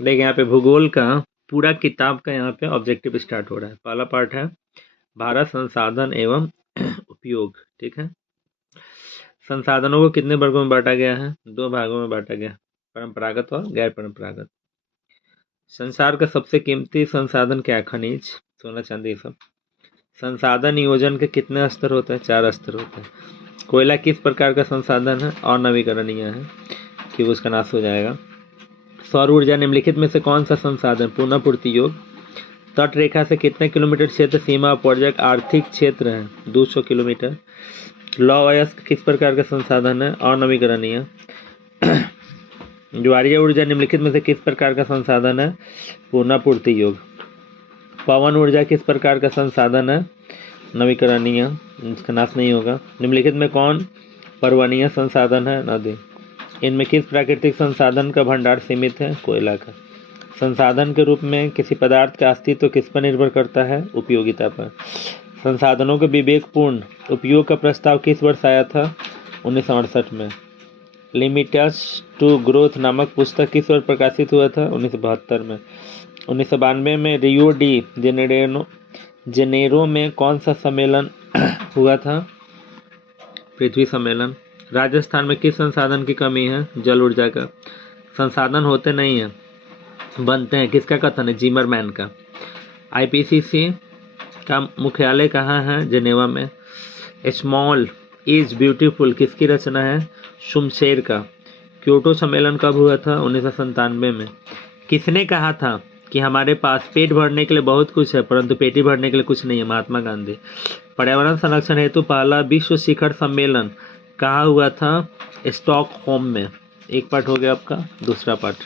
देखिए यहाँ पे भूगोल का पूरा किताब का यहाँ पे ऑब्जेक्टिव स्टार्ट हो रहा है। पहला पार्ट है भारत संसाधन एवं उपयोग। ठीक है, संसाधनों को कितने वर्गों में बांटा गया है? 2 भागों में बांटा गया, परंपरागत और गैर परंपरागत। संसार का सबसे कीमती संसाधन क्या है? खनिज, सोना चांदी सब। संसाधन नियोजन के कितने स्तर होते हैं? 4 स्तर होते हैं। कोयला किस प्रकार का संसाधन है और नवीकरणीय है कि उसका नाश हो जाएगा? सौर ऊर्जा निम्नलिखित में से कौन सा संसाधन पुनः पूर्ति योग? तट रेखा से कितने किलोमीटर क्षेत्र सीमा पर्यटक आर्थिक क्षेत्र है? 200 किलोमीटर। लौह अयस्क किस प्रकार का संसाधन है और नवीकरणीय? ज्वारीय ऊर्जा निम्नलिखित में से किस प्रकार का संसाधन है? पुनः पूर्ति योग। पवन ऊर्जा किस प्रकार का संसाधन है? नवीकरणीय, इसका नाश नहीं होगा। निम्नलिखित में कौन पर्वणीय संसाधन है? नदी। इनमें किस प्राकृतिक संसाधन का भंडार सीमित है? कोयला का। संसाधन के रूप में किसी पदार्थ का अस्तित्व किस पर निर्भर करता है? उपयोगिता पर। संसाधनों के विवेकपूर्ण उपयोग का प्रस्ताव किस वर्ष आया था? 1968 में। लिमिट्स टू ग्रोथ नामक पुस्तक किस वर्ष प्रकाशित हुआ था? 1972 में। 1992 में रियो डी जेनेरो में कौन सा सम्मेलन हुआ था? पृथ्वी सम्मेलन। राजस्थान में किस संसाधन की कमी है? जल ऊर्जा का। संसाधन होते नहीं है, बनते हैं, किसका कथन है? जिमरमैन का। आईपीसीसी का मुख्यालय कहाँ है? जेनेवा में। स्मॉल इज ब्यूटीफुल किसकी रचना है? शुमशेर का। क्योटो सम्मेलन कब हुआ था? 1997 में। किसने कहा था कि हमारे पास पेट भरने के लिए बहुत कुछ है परंतु पेटी भरने के लिए कुछ नहीं है? महात्मा गांधी। पर्यावरण संरक्षण हेतु पहला विश्व शिखर सम्मेलन कहाँ हुआ था? स्टॉकहोम में। एक पार्ट हो गया आपका। दूसरा पार्ट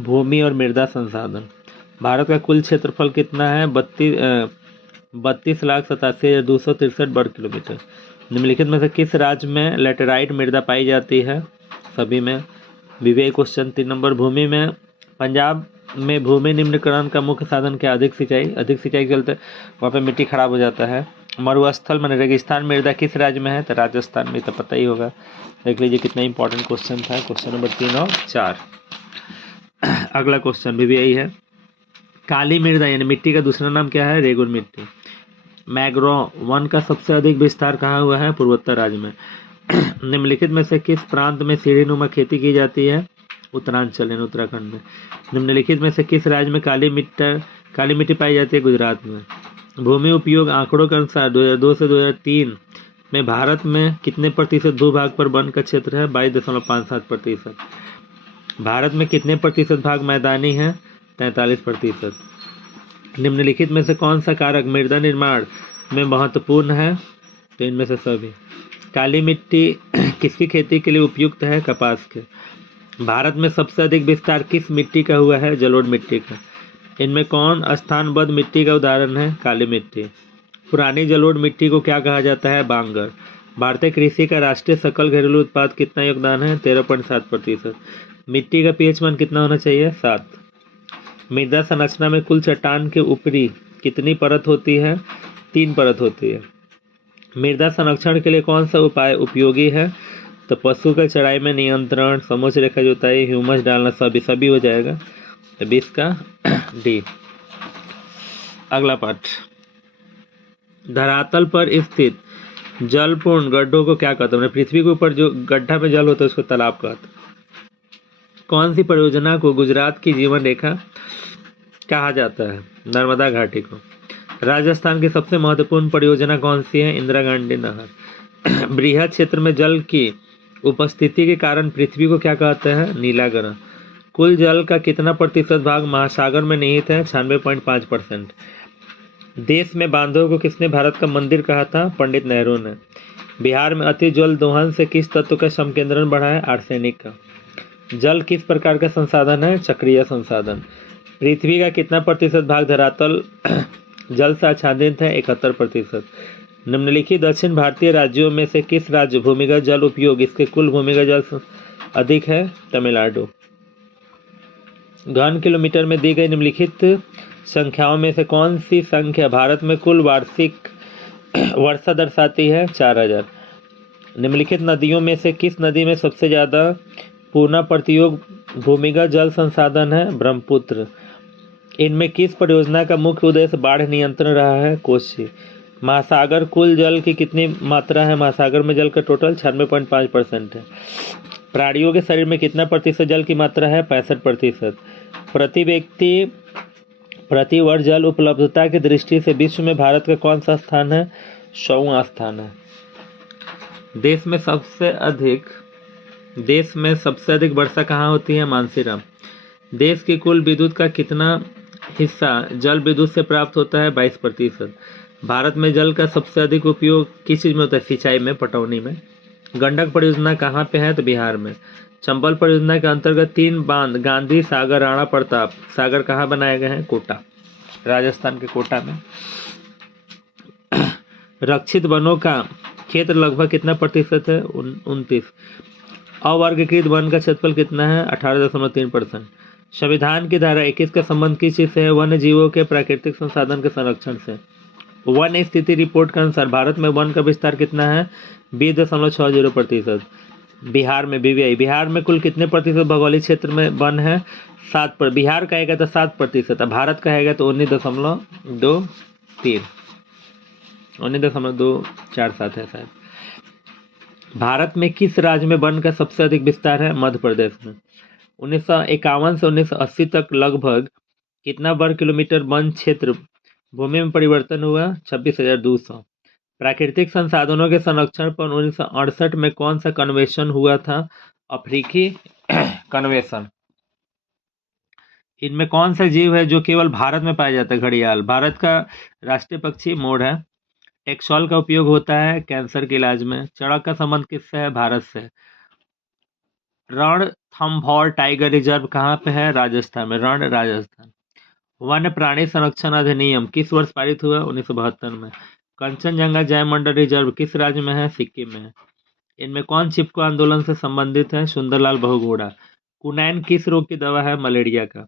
भूमि और मृदा संसाधन। भारत का कुल क्षेत्रफल कितना है? 32,87,263 वर्ग किलोमीटर। निम्नलिखित में से किस राज्य में लेटेराइट मृदा पाई जाती है? सभी में। विवेक क्वेश्चन 3 नंबर। भूमि में पंजाब में भूमि निम्नीकरण का मुख्य साधन क्या? अधिक सिंचाई। अधिक सिंचाई के चलते वहाँ पे मिट्टी खराब हो जाता है। मरुस्थल में रेगिस्तान मृदा किस राज्य में है? तो राजस्थान में। तो पता ही होगा। देख लीजिए कितना इंपॉर्टेंट क्वेश्चन था। क्वेश्चन नंबर 3 और 4। अगला क्वेश्चन भी यही है। काली मृदा यानी मिट्टी का दूसरा नाम क्या है? रेगुर मिट्टी। मैग्रो वन का सबसे अधिक विस्तार कहाँ हुआ है? पूर्वोत्तर राज्य में। निम्नलिखित में से किस प्रांत में सीढ़ीनुमा खेती की जाती है? उत्तरांचल यानी उत्तराखंड में। निम्नलिखित में से किस राज्य में काली मिट्टी पाई जाती है? गुजरात में। भूमि उपयोग आंकड़ों के अनुसार 2002 से 2003 में भारत में कितने प्रतिशत भूभाग पर वन का क्षेत्र है? 22.57%। भारत में कितने प्रतिशत भाग मैदानी है? 43%। निम्नलिखित में से कौन सा कारक मृदा निर्माण में महत्वपूर्ण है? तो इनमें से सभी। काली मिट्टी किसकी खेती के लिए उपयुक्त है? कपास के। भारत में सबसे अधिक विस्तार किस मिट्टी का हुआ है? जलोढ़ मिट्टी का। इनमें कौन स्थानबद्ध मिट्टी का उदाहरण है? काली मिट्टी। पुरानी जलोढ़ मिट्टी को क्या कहा जाता है? बांगर। भारतीय कृषि का राष्ट्रीय सकल घरेलू उत्पाद कितना योगदान है? 13.7%। मिट्टी का पीएच मान कितना होना चाहिए? 7। मृदा संरचना में कुल चट्टान के ऊपरी कितनी परत होती है? 3 परत होती है। मृदा संरक्षण के लिए कौन सा उपाय उपयोगी है? तो पशु का चराई में नियंत्रण, समोच्च रेखा जुताई, ह्यूमस डालना, सभी हो जाएगा। 20 का डी। अगला पाठ। धरातल पर स्थित जलपूर्ण गड्ढों को क्या कहते हैं? पृथ्वी के ऊपर जो गड्ढा में जल होता है उसको तालाब कहते हैं। कौन सी परियोजना को गुजरात की जीवन रेखा कहा जाता है? नर्मदा घाटी को। राजस्थान की सबसे महत्वपूर्ण परियोजना कौन सी है? इंदिरा गांधी नहर। बृहद क्षेत्र में जल की उपस्थिति के कारण पृथ्वी को क्या कहते हैं? नीला ग्रह। कुल जल का कितना प्रतिशत भाग महासागर में निहित है? 96.5%। देश में बांधों को किसने भारत का मंदिर कहा था? पंडित नेहरू ने। बिहार में अति जल दोहन से किस तत्व का समकेंद्रण बढ़ा है? आर्सेनिक का। जल किस प्रकार का संसाधन है? चक्रीय संसाधन। पृथ्वी का कितना प्रतिशत भाग धरातल जल से आच्छादित है? 71%। निम्नलिखित दक्षिण भारतीय राज्यों में से किस राज्य भूमिगत जल उपयोग इसके कुल भूमिगत जल अधिक है? तमिलनाडु। घन किलोमीटर में दी गई निम्नलिखित संख्याओं में से कौन सी संख्या भारत में कुल वार्षिक वर्षा दर्शाती है? 4000। निम्नलिखित नदियों में से किस नदी में सबसे ज्यादा पुनः प्रतियोग भूमिगत जल संसाधन है ब्रह्मपुत्र। इनमें किस परियोजना का मुख्य उद्देश्य बाढ़ नियंत्रण रहा है? कोसी। महासागर कुल जल की कितनी मात्रा है? महासागर में जल का टोटल 96.5% है। प्राणियों के शरीर में कितना प्रतिशत जल की मात्रा है? 65%। प्रति व्यक्ति प्रति वर्ष जल उपलब्धता की दृष्टि से विश्व में भारत का कौन सा स्थान है? 100वां स्थान है। देश में सबसे अधिक वर्षा कहाँ होती है? मानसीराम। देश की कुल विद्युत का कितना हिस्सा जल विद्युत से प्राप्त होता है? 22%। भारत में जल का सबसे अधिक उपयोग किस चीज में होता है? सिंचाई में, पटौनी में। गंडक परियोजना कहाँ पे है? तो बिहार में। चंबल परियोजना के अंतर्गत 3 बांध गांधी सागर, राणा प्रताप सागर कहाँ बनाए गए हैं? कोटा, राजस्थान के कोटा में। रक्षित वनों का क्षेत्र लगभग कितना प्रतिशत है? 29। अवर्गीकृत वन का क्षेत्रफल कितना है? 18.3%। संविधान की धारा 21 का संबंध किस चीज से है? वन्य जीवों के प्राकृतिक संसाधन के संरक्षण से। वन स्थिति रिपोर्ट के अनुसार भारत में वन का विस्तार कितना है? 20.60%। बिहार में BVI, बिहार में कुल कितने प्रतिशत भौगोलिक क्षेत्र में वन है? 7%। बिहार कहेगा तो 7%, भारत कहेगा तो 19.247 है शायद। भारत में किस राज्य में वन का सबसे अधिक विस्तार है? मध्य प्रदेश में। 1951 से 1980 तक लगभग कितना वर्ग किलोमीटर वन क्षेत्र भूमि में परिवर्तन हुआ? 26,200। प्राकृतिक संसाधनों के संरक्षण पर 1968 में कौन सा कन्वेंशन हुआ था? अफ्रीकी कन्वेंशन। इनमें कौन सा जीव है जो केवल भारत में पाया जाता है? घड़ियाल। भारत का राष्ट्रीय पक्षी मोर है। टेक्सोल का उपयोग होता है कैंसर के इलाज में। चड़क का संबंध किससे है? भारत से। रणथंभौर टाइगर रिजर्व कहाँ पे है? राजस्थान में। रण, राजस्थान। वन्य प्राणी संरक्षण अधिनियम किस वर्ष पारित हुआ? 1972 में। कंचनजंगा जैवमंडल रिजर्व किस राज्य में है? सिक्किम में है। इनमें कौन चिपको आंदोलन से संबंधित है? सुंदरलाल बहुगुणा। कुनैन किस रोग की दवा है? मलेरिया का।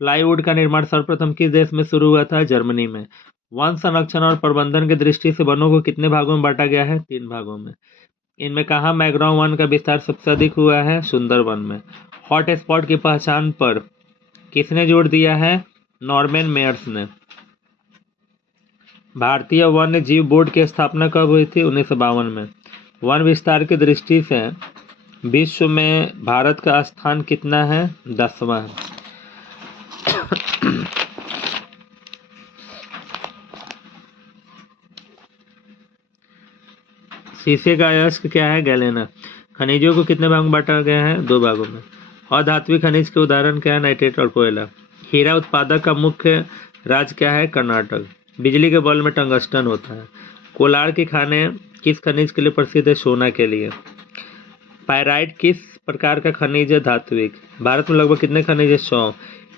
प्लाईवुड का निर्माण सर्वप्रथम किस देश में शुरू हुआ था? जर्मनी में। वन संरक्षण और प्रबंधन की दृष्टि से वनों को कितने भागों में बांटा गया है? 3 भागों में। इनमें कहाँ मैंग्रोव वन का विस्तार सबसे अधिक हुआ है? सुंदरवन में। हॉट स्पॉट की पहचान पर किसने जोर दिया है? नॉर्मन मेयर्स ने। भारतीय वन्य जीव बोर्ड की स्थापना कब हुई थी? 1952 में। वन विस्तार की दृष्टि से विश्व में भारत का स्थान कितना है? 10वां है। शीशे का अयस्क क्या है? गैलेना। खनिजों को कितने भागों में बांटा गया है? 2 भागों में। अधात्विक खनिज के उदाहरण क्या है? नाइट्रेट और कोयला। हीरा उत्पादक का मुख्य राज्य क्या है? कर्नाटक। बिजली के बल्ब में टंगस्टन होता है। कोलार की खानें किस खनिज के लिए प्रसिद्ध है? सोना के लिए। पायराइट किस प्रकार का खनिज है? धात्विक। भारत में लगभग कितने खनिज है? 100।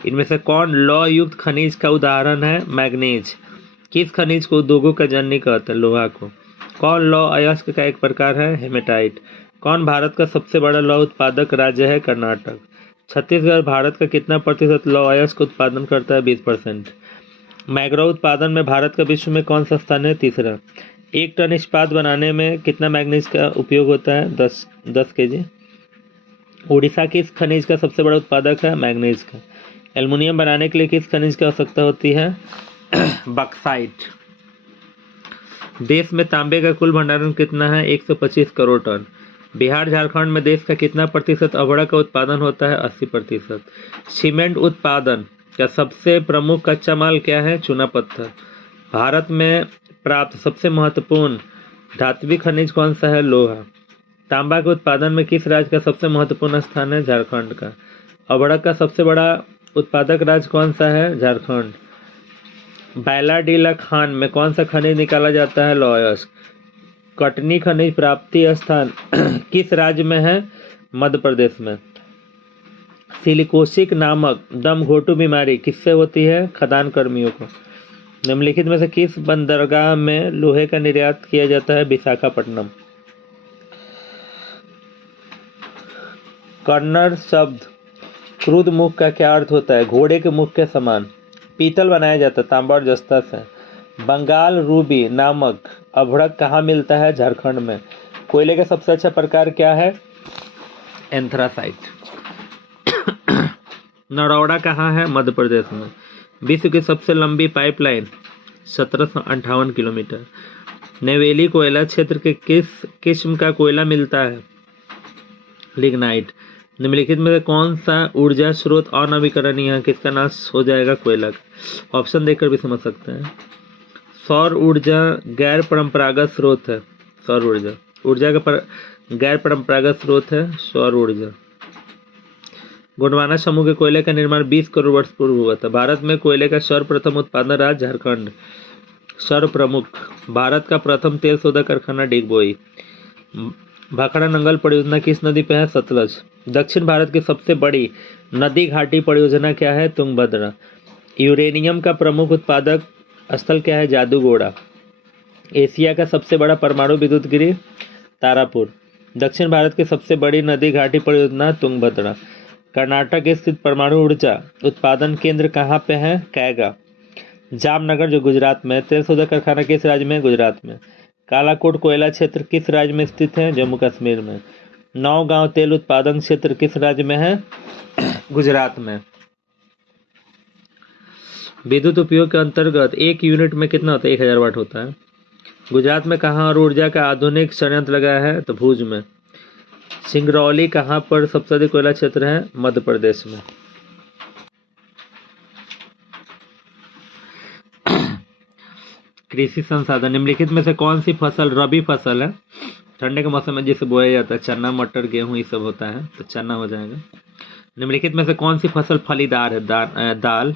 इनमें से कौन लौह युक्त खनिज का उदाहरण है? मैग्नीज। किस खनिज को उद्योगों का जननी कहते हैं? लोहा को। कौन लौह अयस्क का एक प्रकार है? हेमेटाइट। कौन भारत का सबसे बड़ा लौह उत्पादक राज्य है? कर्नाटक। छत्तीसगढ़ भारत का कितना प्रतिशत लौह अयस्क उत्पादन करता है? 20%। मैंग्रोव उत्पादन में भारत का विश्व में कौन सा स्थान है? 3रा। 1 टन इस्पात बनाने में कितना मैग्नीज का उपयोग होता है? 10 kg। उड़ीसा किस खनिज का सबसे बड़ा उत्पादक है? मैग्नीज का। एल्युमिनियम बनाने के लिए किस खनिज की आवश्यकता होती है? बक्साइट। देश में तांबे का कुल भंडारण कितना है? 125 करोड़ टन। बिहार झारखंड में देश का कितना प्रतिशत अभ्रक का उत्पादन होता है? 80%। सीमेंट उत्पादन का सबसे प्रमुख कच्चा माल क्या है? चूना पत्थर। भारत में प्राप्त सबसे महत्वपूर्ण धात्विक खनिज कौन सा है? लोहा। तांबा के उत्पादन में किस राज्य का सबसे महत्वपूर्ण स्थान है? झारखंड का। अभ्रक का सबसे बड़ा उत्पादक राज्य कौन सा है? झारखंड। बैलाडीला खान में कौन सा खनिज निकाला जाता है? लौह अयस्क। कटनी खनिज प्राप्ति स्थान किस राज्य में है? मध्य प्रदेश में। सिलिकोसिस नामक दम घोटू बीमारी किससे होती है? खदान कर्मियों को। निम्नलिखित में से किस बंदरगाह में लोहे का निर्यात किया जाता है? विशाखापट्टनम। कन्नड़ शब्द क्रुद्ध मुख का क्या अर्थ होता है? घोड़े के मुख के समान। पीतल बनाया जाता है तांबा और जस्ता से। बंगाल रूबी नामक अभ्रक कहाँ मिलता है? झारखंड में। कोयले का सबसे अच्छा प्रकार क्या है? एंथ्रासाइट। नरौड़ा कहाँ है? मध्य प्रदेश में। विश्व की सबसे लंबी पाइपलाइन 1758 किलोमीटर। नेवेली कोयला क्षेत्र के किस किस्म का कोयला मिलता है? लिग्नाइट। निम्नलिखित में से कौन सा ऊर्जा स्रोत अनवीकरणीय है? किसका नाश हो जाएगा? कोयला का। ऑप्शन देखकर भी समझ सकते हैं। सौर ऊर्जा गैर परंपरागत स्रोत है। सौर ऊर्जा का गैर परंपरागत स्रोत है सौर ऊर्जा। गोंडवाना समूह के कोयले का निर्माण 20 करोड़ वर्ष पूर्व हुआ था। भारत में कोयले का सर्वप्रथम उत्पादन राज्य झारखंड। सर्वप्रमुख। भारत का प्रथम तेल शोधक कारखाना डिगबोई। भाखड़ा नंगल परियोजना किस नदी पे है? सतलज। दक्षिण भारत की सबसे बड़ी नदी घाटी परियोजना क्या है? तुंगभद्रा। यूरेनियम का प्रमुख उत्पादक स्थल क्या है? जादूगोड़ा। एशिया का सबसे बड़ा परमाणु विद्युत गृह तारापुर। दक्षिण भारत की सबसे बड़ी नदी घाटी परियोजना तुंगभद्रा। कर्नाटक स्थित परमाणु ऊर्जा उत्पादन केंद्र कहाँ पे है? कैगा। जामनगर जो गुजरात में। तेल शोधक कारखाना किस राज्य में? गुजरात में। कालाकोट कोयला क्षेत्र किस राज्य में स्थित है? जम्मू कश्मीर में। नौगांव तेल उत्पादन क्षेत्र किस राज्य में है? गुजरात में। विद्युत उपयोग के अंतर्गत 1 यूनिट में कितना होता है? 1000 वाट होता है। गुजरात में कहाँ और ऊर्जा का आधुनिक संयंत्र लगा है? तो भुज में। सिंगरौली कहाँ पर सबसे अधिक कोयला क्षेत्र है? मध्य प्रदेश में। कृषि संसाधन निम्नलिखित में से कौन सी फसल रबी फसल है? ठंडे के मौसम में जिसे बोया जाता है। चना, मटर, गेहूं, ये सब होता है, तो चना हो जाएगा। निम्नलिखित में से कौन सी फसल फलीदार है? दाल।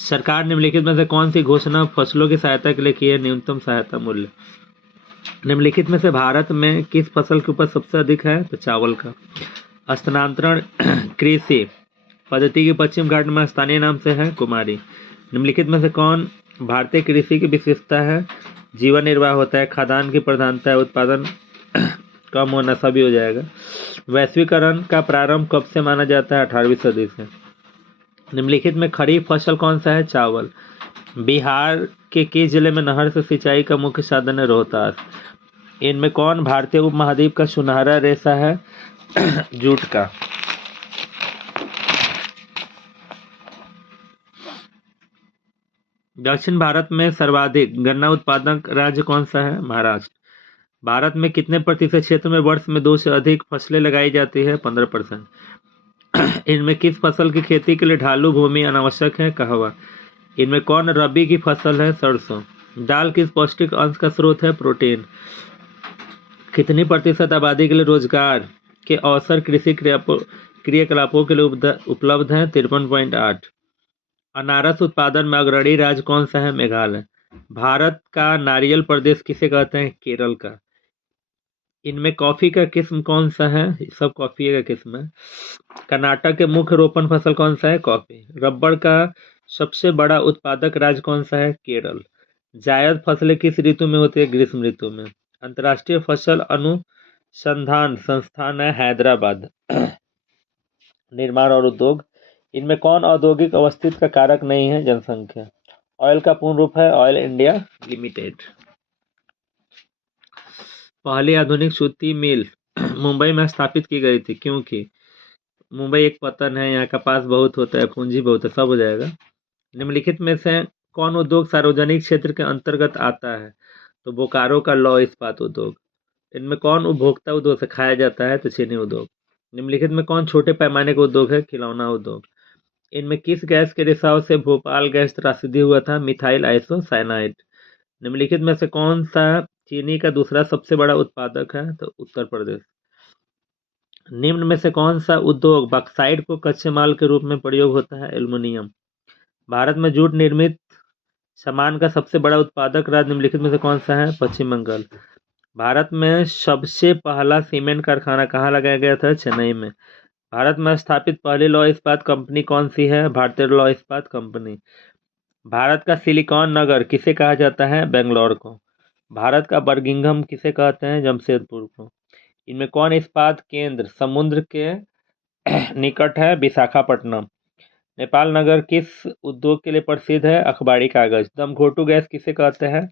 सरकार निम्नलिखित में से कौन सी घोषणा फसलों की सहायता के लिए की है? न्यूनतम सहायता मूल्य। निम्नलिखित में से भारत में किस फसल की उपज सबसे अधिक है? तो चावल का। स्थानांतरण कृषि पद्धति की पश्चिम घाट में स्थानीय नाम से है कुमारी। निम्नलिखित में से कौन भारतीय कृषि की विशेषता है? जीवन निर्वाह होता है, खाद्यान्न की प्रधानता है, उत्पादन कम होना, सभी हो जाएगा। वैश्वीकरण का प्रारंभ कब से माना जाता है? 18वीं सदी से। निम्नलिखित में खरीफ फसल कौन सा है? चावल। बिहार के किस जिले में नहर से सिंचाई का मुख्य साधन है? रोहतास। इनमें कौन भारतीय उपमहाद्वीप का सुनहरा रेशा है? जूट का। दक्षिण भारत में सर्वाधिक गन्ना उत्पादक राज्य कौन सा है? महाराष्ट्र। भारत में कितने प्रतिशत क्षेत्र में वर्ष में 2 से अधिक फसलें लगाई जाती है? 15%। इनमें किस फसल की खेती के लिए ढालू भूमि अनावश्यक है? कहवा। इनमें कौन रबी की फसल है? सरसों। दाल किस पौष्टिक अंश का स्रोत है? प्रोटीन। कितनी प्रतिशत आबादी के लिए रोजगार के अवसर कृषि क्रियाकलापों के लिए उपलब्ध हैं? 53.8। अनारस उत्पादन में अग्रणी राज्य कौन सा है? मेघालय। भारत का नारियल प्रदेश किसे कहते हैं? केरल का। इनमें कॉफी का किस्म कौन सा है? सब कॉफी का किस्म है। कर्नाटक के मुख्य रोपण फसल कौन सा है? कॉफी। रबड़ का सबसे बड़ा उत्पादक राज्य कौन सा है? केरल। जायद फसलें किस ऋतु में होती है? ग्रीष्म ऋतु में। अंतर्राष्ट्रीय फसल अनुसंधान संस्थान है हैदराबाद। निर्माण और उद्योग इनमें कौन औद्योगिक अवस्थित का कारक नहीं है? जनसंख्या। ऑयल का पूर्ण रूप है ऑयल इंडिया लिमिटेड। पहली आधुनिक सूती मिल मुंबई में स्थापित की गई थी क्योंकि मुंबई एक पतन है, यहाँ कपास बहुत होता है, पूंजी बहुत है, सब हो जाएगा। निम्नलिखित में से कौन उद्योग सार्वजनिक क्षेत्र के अंतर्गत आता है? तो बोकारो का लौह इस्पात उद्योग। इनमें कौन उपभोक्ता उद्योग से खाया जाता है? तो चीनी उद्योग। निम्नलिखित में कौन छोटे पैमाने का उद्योग है? खिलौना उद्योग। इनमें किस गैस के रिसाव से भोपाल गैस त्रासदी हुआ था? Methyl isocyanide. निम्नलिखित में से कौन सा चीनी का दूसरा सबसे बड़ा उत्पादक है? तो उत्तर प्रदेश। निम्न में से कौन सा उद्योग बॉक्साइट को कच्चे माल के रूप में प्रयोग होता है? एल्युमिनियम। भारत में जूट निर्मित सामान का सबसे बड़ा उत्पादक राज्य निम्नलिखित में से कौन सा है? पश्चिम बंगाल। भारत में सबसे पहला सीमेंट कारखाना कहाँ लगाया गया था? चेन्नई में। भारत में स्थापित पहली लौह इस्पात कंपनी कौन सी है? भारतीय लौह इस्पात कंपनी। भारत का सिलिकॉन नगर किसे कहा जाता है? बेंगलोर को। भारत का बर्मिंघम किसे कहते हैं? जमशेदपुर को। इनमें कौन इस्पात केंद्र समुद्र के निकट है? विशाखापट्टनम। नेपाल नगर किस उद्योग के लिए प्रसिद्ध है? अखबारी कागज। दमघोटू गैस किसे कहते हैं?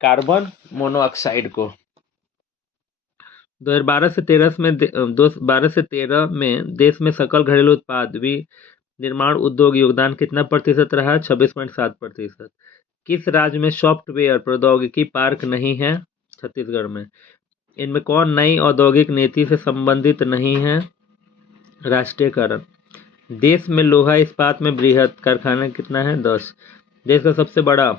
कार्बन मोनोऑक्साइड को। 2012 से 13 में देश में सकल घरेलू उत्पाद निर्माण उद्योग योगदान कितना प्रतिशत रहा? 26.7%। किस राज्य में सॉफ्टवेयर प्रौद्योगिकी पार्क नहीं है? छत्तीसगढ़ में। इनमें कौन नई औद्योगिक नीति से संबंधित नहीं है? राष्ट्रीयकरण। देश में लोहा इस्पात में बृहद कारखाना कितना है? 10। देश का सबसे बड़ा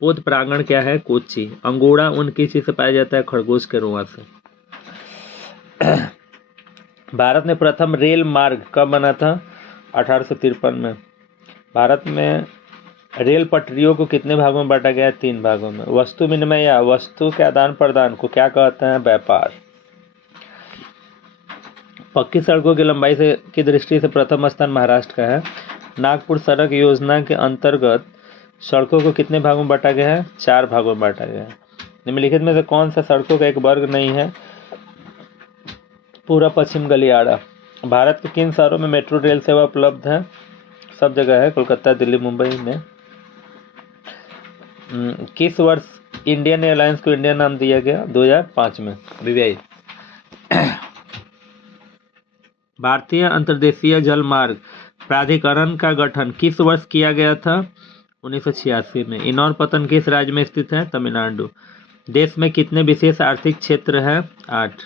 पोत प्रांगण क्या है? कोच्चि। अंगोरा ऊन किस चीज से पाया जाता है? खरगोश के रुआ से। भारत में प्रथम रेल मार्ग कब बना था? 1853 में। भारत में रेल पटरियों को कितने भागों में बांटा गया है? 3 भागों में। वस्तु विनिमय या वस्तु के आदान प्रदान को क्या कहते हैं? व्यापार। पक्की सड़कों की लंबाई से की दृष्टि से प्रथम स्थान महाराष्ट्र का है। नागपुर सड़क योजना के अंतर्गत सड़कों को कितने भागों में बांटा गया है? 4 भागों में बांटा गया है। निम्नलिखित में से कौन सा सड़कों का एक वर्ग नहीं है? पूरा पश्चिम गलियारा। भारत के किन शहरों में मेट्रो रेल सेवा उपलब्ध है? सब जगह है, कोलकाता, दिल्ली, मुंबई में। किस वर्ष इंडियन एयरलाइंस को इंडिया नाम दिया गया? 2005 में। विवेक। भारतीय अंतर्देशीय जल मार्ग प्राधिकरण का गठन किस वर्ष किया गया था? 1986 में। इनौर पतन किस राज्य में स्थित है? तमिलनाडु। देश में कितने विशेष आर्थिक क्षेत्र है? 8।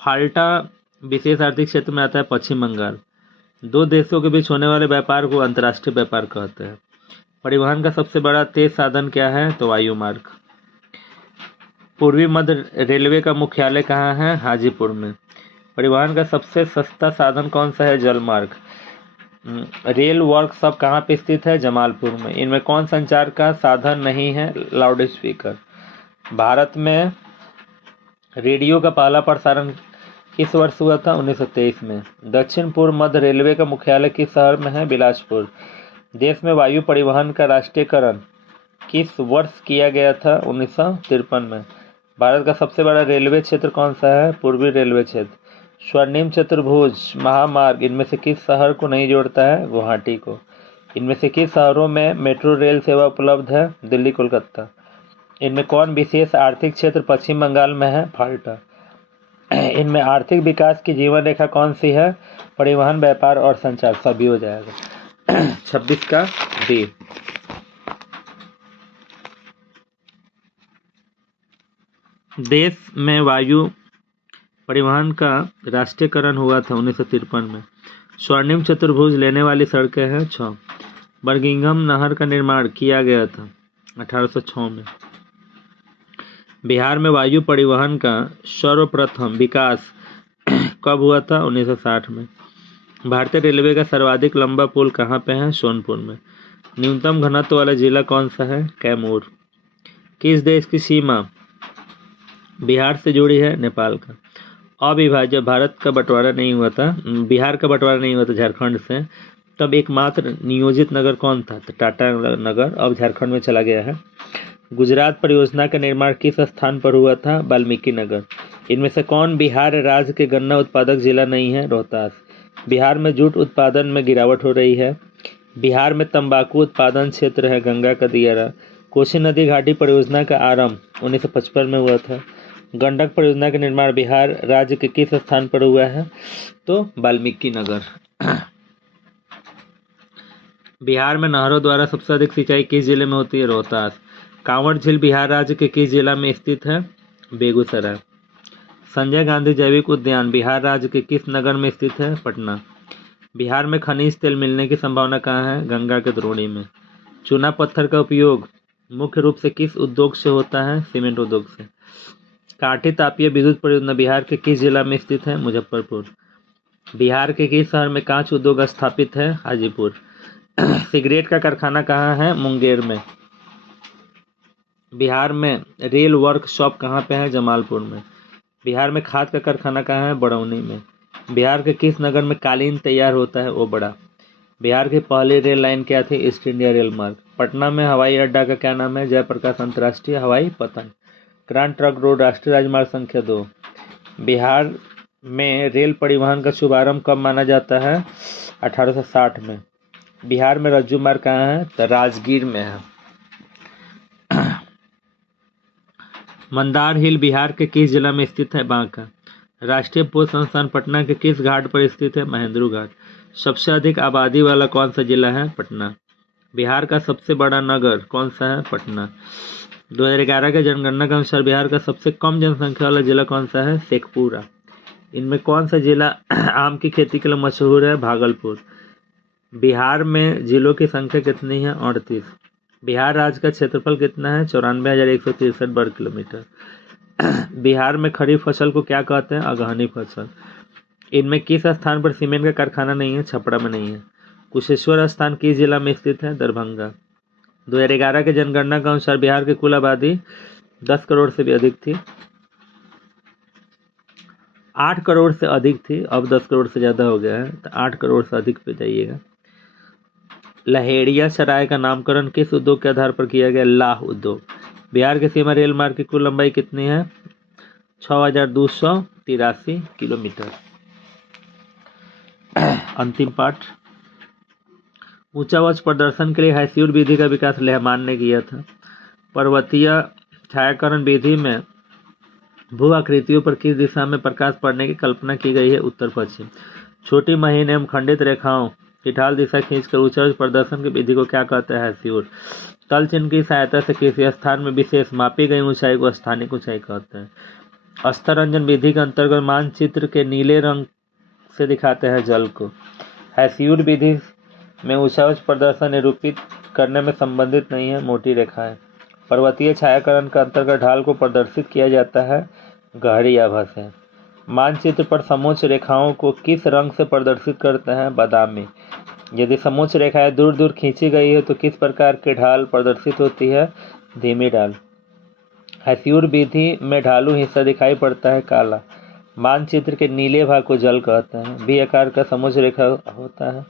फाल्टा विशेष आर्थिक क्षेत्र में आता है पश्चिम बंगाल। 2 देशों के बीच होने वाले व्यापार को अंतर्राष्ट्रीय व्यापार कहते हैं। परिवहन का सबसे बड़ा तेज साधन क्या है? तो वायु मार्ग। पूर्वी मध्य रेलवे का मुख्यालय कहाँ है? हाजीपुर में। परिवहन का सबसे सस्ता साधन कौन सा है? जल मार्ग। रेल वर्कशॉप कहाँ पे स्थित है? जमालपुर में। इनमें कौन संचार का साधन नहीं है? Loud speaker. भारत में रेडियो का पहला प्रसारण किस वर्ष हुआ था? 1923 में। दक्षिण पूर्व मध्य रेलवे का मुख्यालय किस शहर में है? बिलासपुर। देश में वायु परिवहन का राष्ट्रीयकरण किस वर्ष किया गया था? 1953 में। भारत का सबसे बड़ा रेलवे क्षेत्र कौन सा है? पूर्वी रेलवे क्षेत्र। स्वर्णिम चतुर्भुज महामार्ग इनमें से किस शहर को नहीं जोड़ता है? गुवाहाटी को। इनमें से किस शहरों में मेट्रो रेल सेवा उपलब्ध है? दिल्ली, कोलकाता। इनमें कौन विशेष आर्थिक क्षेत्र पश्चिम बंगाल में है? फाल्टा। इनमें आर्थिक विकास की जीवन रेखा कौन सी है? परिवहन, व्यापार और संचार। सभी हो जाएगा। 26 का बी। देश में वायु परिवहन का राष्ट्रीयकरण हुआ था 1953 में। स्वर्णिम चतुर्भुज लेने वाली सड़कें हैं 6। बर्गिंघम नहर का निर्माण किया गया था 1806 में। बिहार में वायु परिवहन का सर्वप्रथम विकास कब हुआ था? 1960 में। भारतीय रेलवे का सर्वाधिक लंबा पुल कहाँ पे है? सोनपुर में। न्यूनतम घनत्व वाला जिला कौन सा है? कैमूर। किस देश की सीमा बिहार से जुड़ी है? नेपाल का। अविभाज्य भारत का बंटवारा नहीं हुआ था, बिहार का बंटवारा नहीं हुआ था झारखंड से, तब एकमात्र नियोजित नगर कौन था? तो टाटा नगर अब झारखंड में चला गया है। गुजरात परियोजना का निर्माण किस स्थान पर हुआ था? वाल्मीकि नगर। इनमें से कौन बिहार राज्य के गन्ना उत्पादक जिला नहीं है? रोहतास। बिहार में जूट उत्पादन में गिरावट हो रही है। बिहार में तंबाकू उत्पादन क्षेत्र है गंगा का दियारा। कोसी नदी घाटी परियोजना का आरंभ 1955 में हुआ था। गंडक परियोजना का निर्माण बिहार राज्य के किस स्थान पर हुआ है? तो वाल्मीकि नगर। बिहार में नहरों द्वारा सबसे अधिक सिंचाई किस जिले में होती है? रोहतास। कांवड़ झील बिहार राज्य के किस जिला में स्थित है? बेगूसराय। संजय गांधी जैविक उद्यान बिहार राज्य के किस नगर में स्थित है? पटना। बिहार में खनिज तेल मिलने की संभावना कहाँ है? गंगा के द्रोणी में। चूना पत्थर का उपयोग मुख्य रूप से किस उद्योग से होता है? सीमेंट उद्योग से। कांटी तापीय विद्युत परियोजना बिहार के किस जिला में स्थित है? मुजफ्फरपुर। बिहार के किस शहर में कांच उद्योग स्थापित है? हाजीपुर। सिगरेट का कारखाना कहाँ है? मुंगेर में। बिहार में रेल वर्कशॉप कहाँ पे है? जमालपुर में। बिहार में खाद का कारखाना कहाँ है? बरौनी में। बिहार के किस नगर में कालीन तैयार होता है? ओबड़ा। बिहार की पहली रेल लाइन क्या थी? ईस्ट इंडिया रेल मार्ग। पटना में हवाई अड्डा का क्या नाम है? जयप्रकाश अंतर्राष्ट्रीय हवाई पतन। ग्रांड ट्रंक रोड राष्ट्रीय राजमार्ग संख्या 2। बिहार में रेल परिवहन का शुभारंभ कब माना जाता है? 1860 में। बिहार में रज्जू मार्ग कहाँ है? तो राजगीर में है। मंदार हिल बिहार के किस जिला में स्थित है? बांका। राष्ट्रीय पोस्ट संस्थान पटना के किस घाट पर स्थित है? महेंद्रू घाट। सबसे अधिक आबादी वाला कौन सा जिला है? पटना। बिहार का सबसे बड़ा नगर कौन सा है? पटना। 2011 के जनगणना के अनुसार बिहार का सबसे कम जनसंख्या वाला जिला कौन सा है? शेखपुरा। इनमें कौन सा जिला आम की खेती के लिए मशहूर है? भागलपुर। बिहार में जिलों की संख्या कितनी है? 38। बिहार राज्य का क्षेत्रफल कितना है? 94,163 वर्ग किलोमीटर। बिहार में खरीफ फसल को क्या कहते हैं? अगहनी फसल। इनमें किस स्थान पर सीमेंट का कारखाना नहीं है? छपरा में नहीं है। कुशेश्वर स्थान किस जिला में स्थित है? दरभंगा। 2011 के जनगणना के अनुसार बिहार की कुल आबादी 10 करोड़ से भी अधिक थी, 8 करोड़ से अधिक थी, अब 10 करोड़ से ज़्यादा हो गया है, तो 8 करोड़ से अधिक पे जाइएगा। लहेरिया सराय का नामकरण किस उद्योग के आधार पर किया गया? लाह उद्योग। बिहार के सीमा रेल मार्ग की कुल लंबाई कितनी है? 6,283 किलोमीटर। अंतिम पाठ, ऊंचा वक्ष प्रदर्शन के लिए हैस्यूर विधि का विकास लेहमान ने किया था। पर्वतीय छायाकरण विधि में भू आकृतियों पर किस दिशा में प्रकाश पड़ने की कल्पना की गई है? उत्तर पश्चिम। छोटी महीन एवं खंडित रेखाओं की ढाल दिशा खींचकर उच्च वक्ष प्रदर्शन की विधि को क्या कहते हैं? हैस्यूर। तल चिन्ह की सहायता से किसी स्थान में विशेष मापी गई ऊंचाई को स्थानिक ऊंचाई कहते हैं। अस्तरंजन विधि के अंतर्गत मानचित्र के नीले रंग से दिखाते हैं जल को। हैस्यूर विधि में ऊंचा वक्ष प्रदर्शन निरूपित करने में संबंधित नहीं है मोटी रेखाएं। पर्वतीय छायाकरण के अंतर्गत ढाल को प्रदर्शित किया जाता है गहरी आभा से। मानचित्र पर समोच्च रेखाओं को किस रंग से प्रदर्शित करते हैं? बादामी। यदि समोच्च रेखाएं दूर दूर खींची गई है तो किस प्रकार की ढाल प्रदर्शित होती है? धीमी ढाल। हैस्यूर विधि में ढालू हिस्सा दिखाई पड़ता है काला। मानचित्र के नीले भाग को जल कहते हैं। बी आकार का समोच्च रेखा होता है।